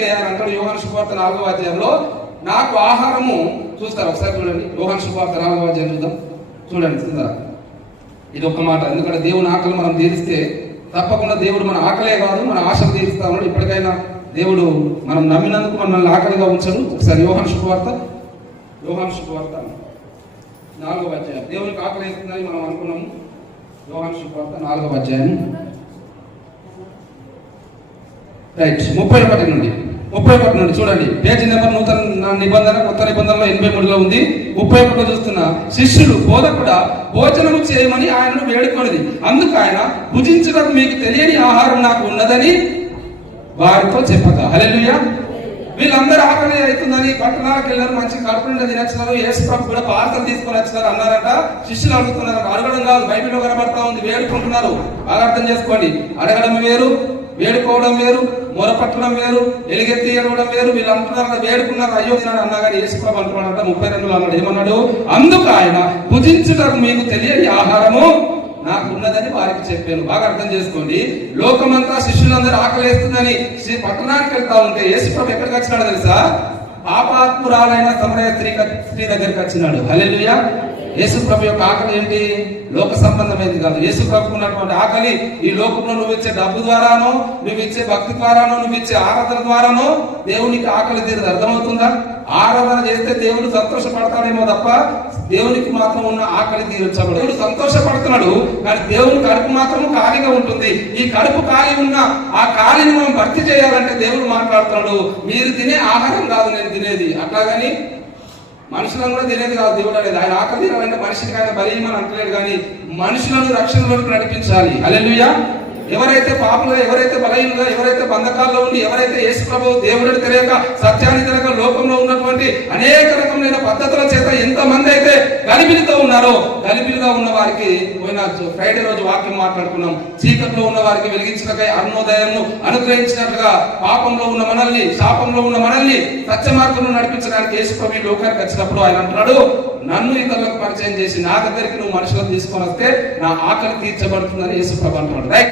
అంటాడు యోహాను సువార్త 4వ అధ్యాయంలో, నాకు ఆహారము చూస్తారు ఒకసారి చూడండి. యోహాను సువార్త 4వ అధ్యాయం చూద్దాం, చూడండి ఇది ఒక్క మాట. ఎందుకంటే దేవుని ఆకలి మనం తీరిస్తే తప్పకుండా దేవుడు మన ఆకలే కాదు మన ఆశలు తీరుస్తా ఉన్నాడు. ఇప్పటికైనా దేవుడు మనం నమ్మినందుకు మనల్ని ఆకలిగా ఉంచడు. ఒకసారి యోహాను సువార్త 4వ అధ్యాయం. దేవునికి ఆకలి వేస్తుందని మనం అనుకున్నాము. యోహాను సువార్త 4వ అధ్యాయం రైట్ 31 నుండి చూడండి. పేజీ నెంబర్ నూతన నిబంధన కొత్త నిబంధనలో 83లో ఉంది. 31 చూస్తున్నా. శిష్యులు బోధకుడా భోజనము చేయమని ఆయనను వేడుకొనిది. అందుకు ఆయన, భుజించడం మీకు తెలియని ఆహారం నాకు ఉన్నదని వారితో చెప్పగా. హల్లెలూయా. వీళ్ళందరూ ఆకలి అవుతుందని పట్టణాలకు వెళ్ళారు, మంచి కడుపు నిండా తినొచ్చినారు. యేసుప్రభు కూడా పార్సల్ తీసుకొని వచ్చినారు అన్నారట. శిష్యులు అడుగుతున్నారు, అడగడం కాదు, బైబిల్లో కనబడతా ఉంది, వేడుకుంటున్నారు. బాగా అర్థం చేసుకోండి. అడగడం వేరు, వేడుకోవడం వేరు, మొరపట్టడం వేరు, ఎలుగెత్తి ఏడవడం వేరు. వీళ్ళు అంటున్నారు వేడుకున్నారు, అయ్యో అన్నా కానీ యేసుప్రభు అంటున్నాడంట 32లో అన్నాడు. ఏమన్నాడు? అందుకు ఆయన, భుజించుటకు మీకు తెలియని ఆహారము నాకు ఉన్నదని వారికి చెప్పాను. బాగా అర్థం చేసుకోండి. లోకమంతా శిష్యులందరూ ఆకలేస్తుందని పట్టణానికి వెళ్తా ఉంటే యేసుప్రభు ఎక్కడికి వచ్చినాడు తెలుసా? పాపాత్మురాలైన సమరయ స్త్రీ దగ్గరికి వచ్చినాడు. హల్లెలూయా. యేసుప్రభు యొక్క ఆకలి ఏంటి? లోక సంబంధమైనది కాదు. యేసుప్రభుకు ఉన్నటువంటి ఆకలి ఈ లోకంలో నువ్వు ఇచ్చే డబ్బు ద్వారానో, నువ్వు ఇచ్చే భక్తి ద్వారానో, నువ్వు ఇచ్చే ఆరాధన ద్వారానో దేవునికి ఆకలి తీరదు. అర్థమవుతుందా? ఆరాధన చేస్తే దేవుడు సంతోషపడతాడేమో తప్ప దేవునికి మాత్రం ఉన్న ఆకలి తీర్చబడు. దేవుడు సంతోషపడుతున్నాడు కానీ దేవుని కడుపు మాత్రం ఖాళీగా ఉంటుంది. ఈ కడుపు ఖాళీ ఉన్న ఆ ఖాళీని మనం భర్తీ చేయాలంటే దేవుడు మాట్లాడుతున్నాడు, మీరు తినే ఆహారం కాదు నేను తినేది. అట్లాగని మనుషులను కూడా తినేది కాదు దేవుడు అనేది. ఆయన ఆకలి తీరాలంటే మనిషికి ఆయన బలీయమని అంటలేడు, కానీ మనుషులను రక్షణలోకి నడిపించాలి. హల్లెలూయా. ఎవరైతే పాపులుగా, ఎవరైతే బలహీనంగా, ఎవరైతే బంధకాల్లో ఉండి, ఎవరైతే యేసుప్రభు దేవుడిని తెలియక సత్యాన్ని తెలియక లోకంలో ఉన్నటువంటి అనేక రకమైన పద్ధతుల చేత ఎంతమంది అయితే గలిబిలితో ఉన్నారో, గలిబిలిగా ఉన్న వారికి పోయిన ఫ్రైడే రోజు వాక్యం మాట్లాడుకున్నాం. చీకట్లో ఉన్న వారికి వెలిగించినకై అరుణోదయంను అనుగ్రహించినట్లుగా పాపంలో ఉన్న మనల్ని, శాపంలో ఉన్న మనల్ని సత్య మార్గంలో నడిపించడానికి యేసుప్రభు లోకానికి వచ్చినప్పుడు ఆయన అంటున్నాడు, నన్ను ఇతరులకు పరిచయం చేసి నా దగ్గరికి నువ్వు మనుషులను తీసుకొని వస్తే నా ఆకలి తీర్చబడుతుందని యేసుప్రభు అంటున్నాడు. రైట్.